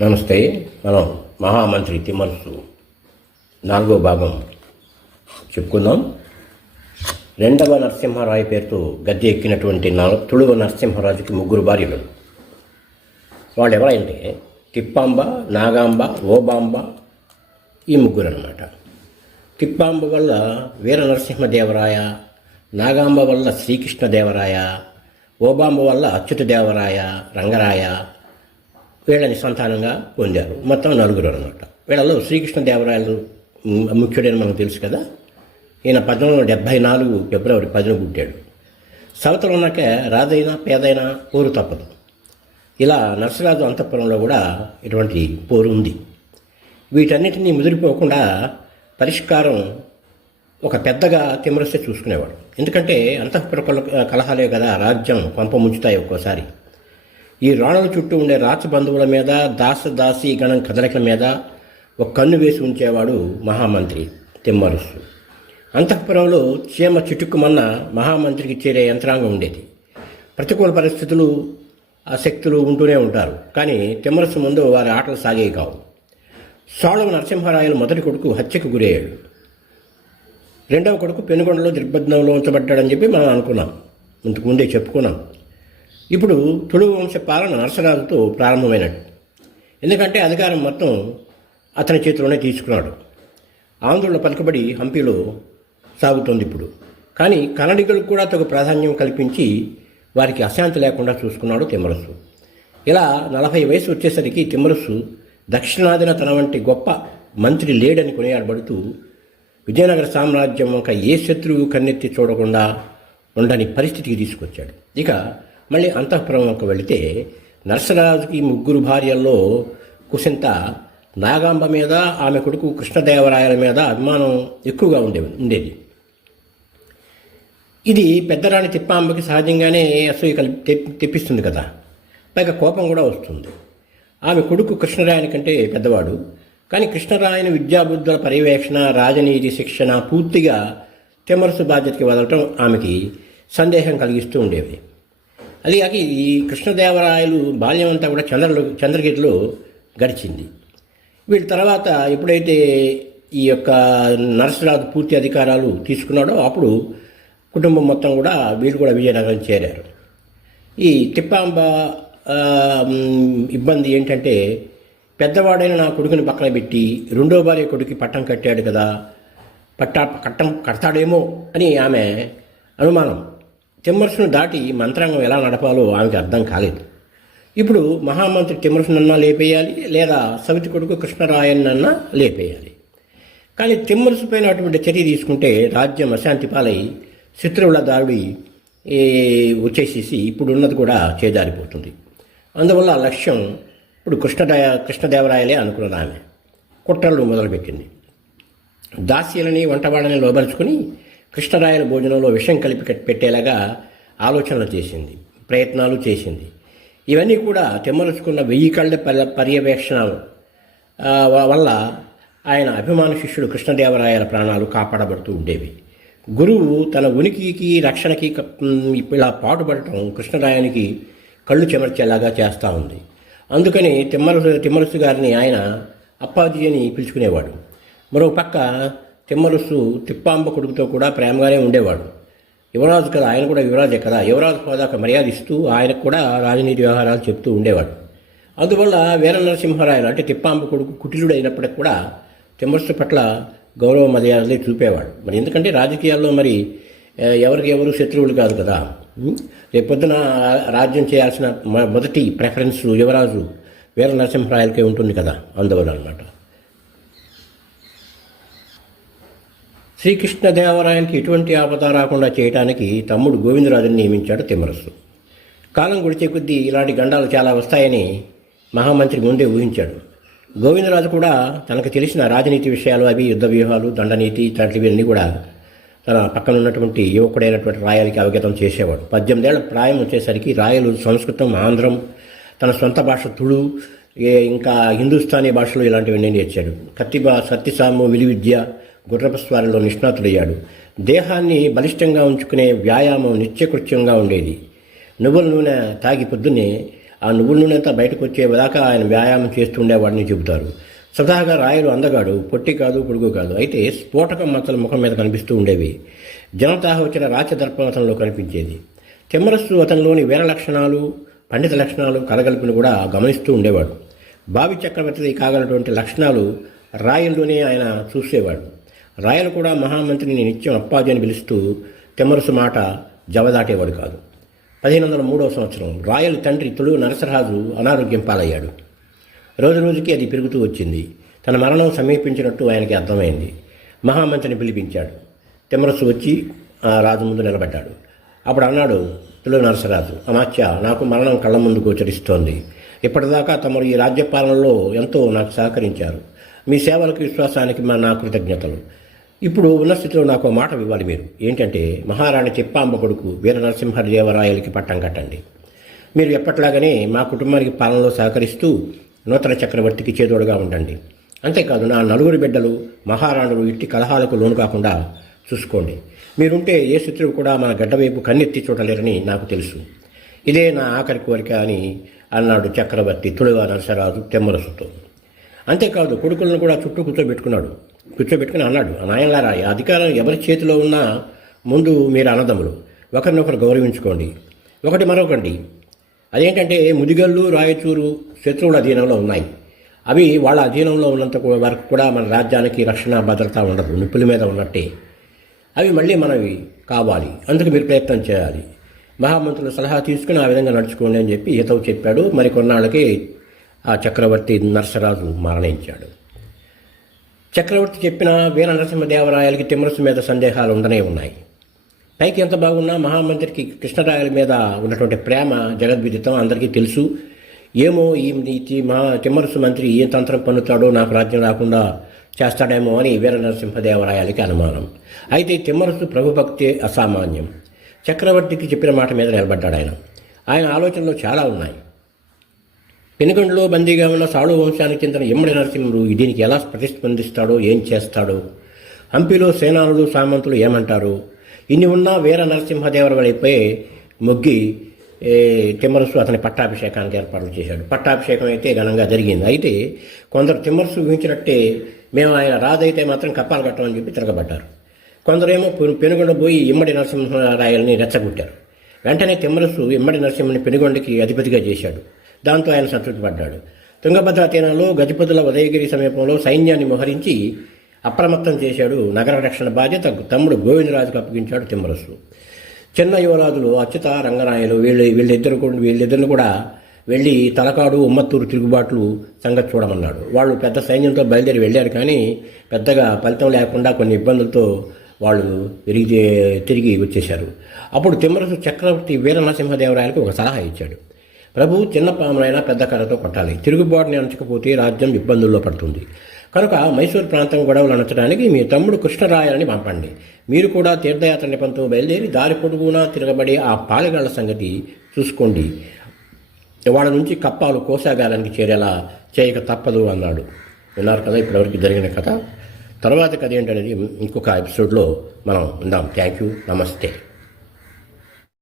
నమస్తే. మనం మహామంత్రి తిమ్మరుసు 4వ భాగం చెప్పుకుందాం. రెండవ నరసింహరాయ పేరుతో గద్దె ఎక్కినటువంటి తుಳುవ నరసింహరాజుకి 3 భార్యలు. వాళ్ళు ఎవరంటే తిప్పాంబ, నాగాంబ, ఓబాంబ, ఈ 3 అన్నమాట. తిప్పాంబ వల్ల వీర నరసింహదేవరాయ, నాగాంబ వల్ల శ్రీకృష్ణదేవరాయ, ఓబాంబ వల్ల అచ్యుతదేవరాయ, రంగరాయ వీళ్ళని సంతానంగా పొందారు. మొత్తం 4 అన్నమాట. వీళ్ళలో శ్రీకృష్ణదేవరాయలు ముఖ్యుడని మనకు తెలుసు కదా. ఈయన 1874 ఫిబ్రవరి 10న పుట్టాడు. సవతలు ఉన్నాక రాజైనా పేదైనా పోరు తప్పదు. ఇలా నరసరాజు అంతఃపురంలో కూడా ఇటువంటి పోరు ఉంది. వీటన్నిటినీ ముదిరిపోకుండా పరిష్కారం ఒక పెద్దగా తిమ్మరస్తే చూసుకునేవాడు. ఎందుకంటే అంతఃపుర కలహాలే కదా రాజ్యం కొంప ముంచుతాయి ఒక్కోసారి. ఈ రాణుల చుట్టూ ఉండే రాచబంధువుల మీద, దాసీ గణం కదలికల మీద ఒక కన్ను వేసి ఉంచేవాడు మహామంత్రి తిమ్మరుసు. అంతఃపురంలో చీమ చిటుక్కుమన్న మహామంత్రికి చేరే యంత్రాంగం ఉండేది. ప్రతికూల పరిస్థితులు, శక్తులు ఉంటూనే ఉంటారు. కానీ తిమ్మరుసు ముందు వారి ఆటలు సాగేవి కావు. సోళవ నరసింహరాయలు మొదటి కొడుకు హత్యకు గురయ్యాడు. రెండవ కొడుకు పెనుగొండలో దిగ్బంధంలో ఉంచబడ్డాడని చెప్పి మనం అనుకున్నాం, ఇంతకు ముందే చెప్పుకున్నాం. ఇప్పుడు తుళువ వంశ పాలన నరసరాజుతో ప్రారంభమైనట్టు. ఎందుకంటే అధికారం మొత్తం అతని చేతిలోనే తీసుకున్నాడు. ఆంధ్రుల పలుకుబడి హంపీలో సాగుతోంది ఇప్పుడు. కానీ కన్నడిగులకు కూడా తగు ప్రాధాన్యం కల్పించి వారికి అశాంతి లేకుండా చూసుకున్నాడు తిమ్మరుసు. ఇలా 40 వయసు వచ్చేసరికి తిమ్మరుసు దక్షిణాదిన తన వంటి గొప్ప మంత్రి లేడని కొనియాడబడుతూ విజయనగర సామ్రాజ్యం ఒక ఏ శత్రువు కన్నెత్తి చూడకుండా ఉండని పరిస్థితికి తీసుకొచ్చాడు. ఇక మళ్ళీ అంతఃపురంలోకి వెళితే నరసరాజుకి 3 భార్యల్లో కుసింత నాగాంబ మీద, ఆమె కొడుకు కృష్ణదేవరాయల మీద అభిమానం ఎక్కువగా ఉండేది. ఇది పెద్దరాణి తిప్పాంబకి సహజంగానే అసూయ తెప్పిస్తుంది కదా. పైగా కోపం కూడా వస్తుంది. ఆమె కొడుకు కృష్ణరాయని కంటే పెద్దవాడు. కానీ కృష్ణరాయని విద్యాబుద్ధుల పర్యవేక్షణ, రాజనీతి శిక్షణ పూర్తిగా తిమ్మరుసు బాధ్యతకి వదలటం ఆమెకి సందేహం కలిగిస్తూ ఉండేవి. అది కాక ఈ కృష్ణదేవరాయలు బాల్యం అంతా కూడా చంద్రగిరిలో గడిచింది. వీళ్ళ తర్వాత ఎప్పుడైతే ఈ యొక్క నరసరాజు పూర్తి అధికారాలు తీసుకున్నాడో అప్పుడు కుటుంబం మొత్తం కూడా వీళ్ళు కూడా విజయనగరం చేరారు. ఈ తిప్పాంబ ఇబ్బంది ఏంటంటే, పెద్దవాడైన నా కొడుకుని పక్కన పెట్టి రెండో భార్య కొడుకు పట్టం కట్టాడు కదా, కడతాడేమో అని ఆమె అనుమానం. తిమ్మరుసును దాటి మంత్రాంగం ఎలా నడపాలో ఆమెకు అర్థం కాలేదు. ఇప్పుడు మహామంత్రి తిమ్మరుసునన్నా లేపేయాలి, లేదా సవితి కొడుకు కృష్ణరాయన్నన్నా లేపేయాలి. కానీ తిమ్మరుసు పైన అటువంటి చర్య తీసుకుంటే రాజ్యం అశాంతి పాలై శత్రువుల దాడి వచ్చేసేసి ఇప్పుడున్నది కూడా చేజారిపోతుంది. అందువల్ల ఆ లక్ష్యం ఇప్పుడు కృష్ణదేవరాయలే అనుకున్నది. ఆమె కుట్రలు మొదలుపెట్టింది. దాస్యులని, వంటవాళ్ళని లోబరుచుకుని కృష్ణరాయల భోజనంలో విషం కలిపి పెట్టేలాగా ఆలోచనలు చేసింది, ప్రయత్నాలు చేసింది. ఇవన్నీ కూడా తిమ్మరుచుకున్న 1000 కళ్ళ పర్యవేక్షణ వల్ల ఆయన అభిమాన శిష్యుడు కృష్ణదేవరాయల ప్రాణాలు కాపాడబడుతూ ఉండేవి. గురువు తన ఉనికికి రక్షణకి ఇలా పాటుపడటం కృష్ణరాయనికి కళ్ళు చెమర్చేలాగా చేస్తూ ఉంది. అందుకని తిమ్మరుసు గారిని ఆయన అప్పాజీ అని పిలుచుకునేవాడు. మరో పక్క తిమ్మరుసు తిప్పాంబ కొడుకుతో కూడా ప్రేమగానే ఉండేవాడు. యువరాజు కదా, ఆయన కూడా యువరాజే కదా, యువరాజు హోదాకు మర్యాద ఇస్తూ ఆయనకు కూడా రాజనీతి వ్యవహారాలు చెప్తూ ఉండేవాడు. అందువల్ల వీర నరసింహరాయలు అంటే తిప్పాంబ కొడుకు కుటిలుడు అయినప్పటికి కూడా తిమ్మరుసు పట్ల గౌరవ మర్యాదలే చూపేవాడు. మరి ఎందుకంటే రాజకీయాల్లో మరి ఎవరికి ఎవరు శత్రువులు కాదు కదా. రేపొద్దున రాజ్యం చేయాల్సిన మొదటి ప్రిఫరెన్స్ యువరాజు వీర నరసింహరాయలకే ఉంటుంది కదా, అందువల్ల అనమాట. శ్రీకృష్ణదేవరాయనికి ఎటువంటి ఆపద రాకుండా చేయడానికి తమ్ముడు గోవిందరాజుని నియమించాడు తిమ్మరుసు. కాలం గడిచే కొద్దీ ఇలాంటి గండాలు చాలా వస్తాయని మహామంత్రి ముందే ఊహించాడు. గోవిందరాజు కూడా తనకు తెలిసిన రాజనీతి విషయాలు, అవి యుద్ధ వ్యూహాలు, దండనీతి ఇట్లాంటివన్నీ కూడా తన పక్కన ఉన్నటువంటి యువకుడైనటువంటి రాయలకి అవగతం చేసేవాడు. 18 ఏళ్ల ప్రాయం వచ్చేసరికి రాయలు సంస్కృతం, ఆంధ్రం, తన సొంత భాష తుళు, ఇంకా హిందుస్థానీ భాషలో ఇలాంటివన్నీ నేర్చాడు. సత్యసాము, విలువిద్య, గుర్రపు స్వారీలో నిష్ణాతుడయ్యాడు. దేహాన్ని బలిష్టంగా ఉంచుకునే వ్యాయామం నిత్యకృత్యంగా ఉండేది. నువ్వుల నూనె తాగి పొద్దున్నే ఆ నువ్వుల నూనె అంతా బయటకు వచ్చేదాకా ఆయన వ్యాయామం చేస్తుండేవాడిని చెబుతారు. స్వతహాగా రాయలు అందగాడు, పొట్టి కాదు పొడుగు కాదు. అయితే స్ఫోటకం మచ్చల ముఖం మీద కనిపిస్తూ ఉండేవి. జనతా వచ్చిన రాచదర్పం అతనిలో కనిపించేది. తిమ్మరసు అతనిలోని వీర లక్షణాలు, పండిత లక్షణాలు కలగలుపుని కూడా గమనిస్తూ ఉండేవాడు. భావి చక్రవర్తి కాగలటువంటి లక్షణాలు రాయల్లోనే ఆయన చూసేవాడు. రాయలు కూడా మహామంత్రిని నిత్యం అప్పాజీ అని పిలుస్తూ తిమ్మరసు మాట జవదాటేవాడు కాదు. 1503 సంవత్సరం రాయల్ తండ్రి తుళువు నరసరాజు అనారోగ్యం పాలయ్యాడు. రోజురోజుకి అది పెరుగుతూ వచ్చింది. తన మరణం సమీపించినట్టు ఆయనకి అర్థమైంది. మహామంత్రిని పిలిపించాడు. తిమ్మరసు వచ్చి ఆ రాజు ముందు నిలబడ్డాడు. అప్పుడు అన్నాడు తుళువు నరసరాజు, అమాత్య, నాకు మరణం కళ్ళ ముందు గోచరిస్తోంది. ఇప్పటిదాకా తమరు ఈ రాజ్యపాలనలో ఎంతో నాకు సహకరించారు. మీ సేవలకు విశ్వాసానికి నా కృతజ్ఞతలు. ఇప్పుడు ఉన్న స్థితిలో నాకు మాట ఇవ్వాలి మీరు. ఏంటంటే మహారాణి తిప్పాంబ కొడుకు వీర నరసింహదేవరాయలకి పట్టం కట్టండి. మీరు ఎప్పట్లాగానే మా కుటుంబానికి పాలనలో సహకరిస్తూ నూతన చక్రవర్తికి చేదోడుగా ఉండండి. అంతేకాదు నా 4 బిడ్డలు మహారాణులు ఇట్టి కలహాలకు లోను కాకుండా చూసుకోండి. మీరుంటే ఏ శత్రువు కూడా మన గడ్డ వైపు కన్నెత్తి చూడలేరని నాకు తెలుసు. ఇదే నా ఆఖరి కోరిక అని అన్నాడు చక్రవర్తి తుళువ నరసరాజు తిమ్మరసుతో. అంతేకాదు కొడుకులను కూడా చుట్టూ కూర్చోబెట్టుకుని అన్నాడు, నాయనలారా, ఈ అధికారం ఎవరి చేతిలో ఉన్నా ముందు మీరు అన్నదమ్ములు, ఒకరినొకరు గౌరవించుకోండి, ఒకటి మరొకండి. అదేంటంటే ముదిగళ్ళు, రాయచూరు శత్రువుల అధీనంలో ఉన్నాయి. అవి వాళ్ళ అధీనంలో ఉన్నంత వరకు కూడా మన రాజ్యానికి రక్షణ భద్రత ఉండదు, నిప్పుల మీద ఉన్నట్టే. అవి మళ్ళీ మనవి కావాలి, అందుకు మీరు ప్రయత్నం చేయాలి. మహామంత్రుల సలహా తీసుకుని ఆ విధంగా నడుచుకోండి అని చెప్పి హితవు చెప్పాడు. మరి కొన్నాళ్ళకి ఆ చక్రవర్తి నరసరాజు మరణించాడు. చక్రవర్తి చెప్పిన వీర నరసింహదేవరాయలకి తిమ్మరసు మీద సందేహాలు ఉండనే ఉన్నాయి. పైకి ఎంత బాగున్నా మహామంత్రికి కృష్ణరాయల మీద ఉన్నటువంటి ప్రేమ జగద్విదితం, అందరికీ తెలుసు. ఏమో ఈ తిమ్మరసు మంత్రి ఏ తంత్రం పన్నుతాడో, నాకు రాజ్యం రాకుండా చేస్తాడేమో అని వీర నరసింహదేవరాయలకి అనుమానం. అయితే తిమ్మరసు ప్రభుభక్తి అసామాన్యం. చక్రవర్తికి చెప్పిన మాట మీద నిలబడ్డాడు ఆయన ఆలోచనలు చాలా ఉన్నాయి. పెనుగొండలో బందీగా ఉన్న సాళు వంశానికి చెందిన ఇమ్మడి నరసింహుడు దీనికి ఎలా ప్రతిస్పందిస్తాడో, ఏం చేస్తాడో, హంపిలో సేనానులు సామంతులు ఏమంటారు, ఇన్ని ఉన్నా వీర నరసింహదేవరాయలపై మొగ్గి తిమ్మరసు అతని పట్టాభిషేకానికి ఏర్పాట్లు చేశాడు. పట్టాభిషేకం అయితే ఘనంగా జరిగింది. అయితే కొందరు తిమ్మరసు ఊహించినట్టే మేము ఆయన రాదైతే మాత్రం కప్పాలు కట్టమని చెప్పి తిరగబడ్డారు. కొందరేమో పెనుగొండ పోయి ఇమ్మడి నరసింహరాయల్ని రెచ్చగొట్టారు. వెంటనే తిమ్మరసు ఇమ్మడి నరసింహుని పెనుగొండకి అధిపతిగా చేశాడు. దాంతో ఆయన సంతృప్తి పడ్డాడు. తుంగభద్ర తీరంలో గజపతుల ఉదయగిరి సమీపంలో సైన్యాన్ని మోహరించి అప్రమత్తం చేశాడు. నగర రక్షణ బాధ్యత తమ్ముడు గోవిందరాజుకు అప్పగించాడు తిమ్మరసు. చిన్న యువరాజులు అచ్యుత, రంగనాయలు వీళ్ళిద్దరిని కూడా వెళ్ళి తలకాడు, ఉమ్మత్తూరు తిరుగుబాట్లు సంగతి చూడమన్నాడు. వాళ్ళు పెద్ద సైన్యంతో బయలుదేరి వెళ్ళారు. కానీ పెద్దగా ఫలితం లేకుండా కొన్ని ఇబ్బందులతో వాళ్ళు తిరిగి వచ్చేశారు. అప్పుడు తిమ్మరసు చక్రవర్తి వీర నరసింహదేవరాయలకు ఒక సలహా ఇచ్చాడు. ప్రభు, చిన్న పామునైనా పెద్ద కర్రతో కొట్టాలి. తిరుగుబాటుని అణచకపోతే రాజ్యం ఇబ్బందుల్లో పడుతుంది. కనుక మైసూరు ప్రాంతం గొడవలు అణచడానికి మీ తమ్ముడు కృష్ణరాయలని పంపండి. మీరు కూడా తీర్థయాత్ర నెపంతో బయలుదేరి దారి పొడుగునా తిరగబడి ఆ పాలెగాళ్ల సంగతి చూసుకోండి. వాళ్ళ నుంచి కప్పాలు కోశాగారానికి చేరేలా చేయక తప్పదు అన్నాడు. విన్నారు కదా ఇప్పటివరకు జరిగిన కథ. తర్వాత కథ ఏంటనేది ఇంకొక ఎపిసోడ్లో మనం ఉందాం. థ్యాంక్ యూ, నమస్తే.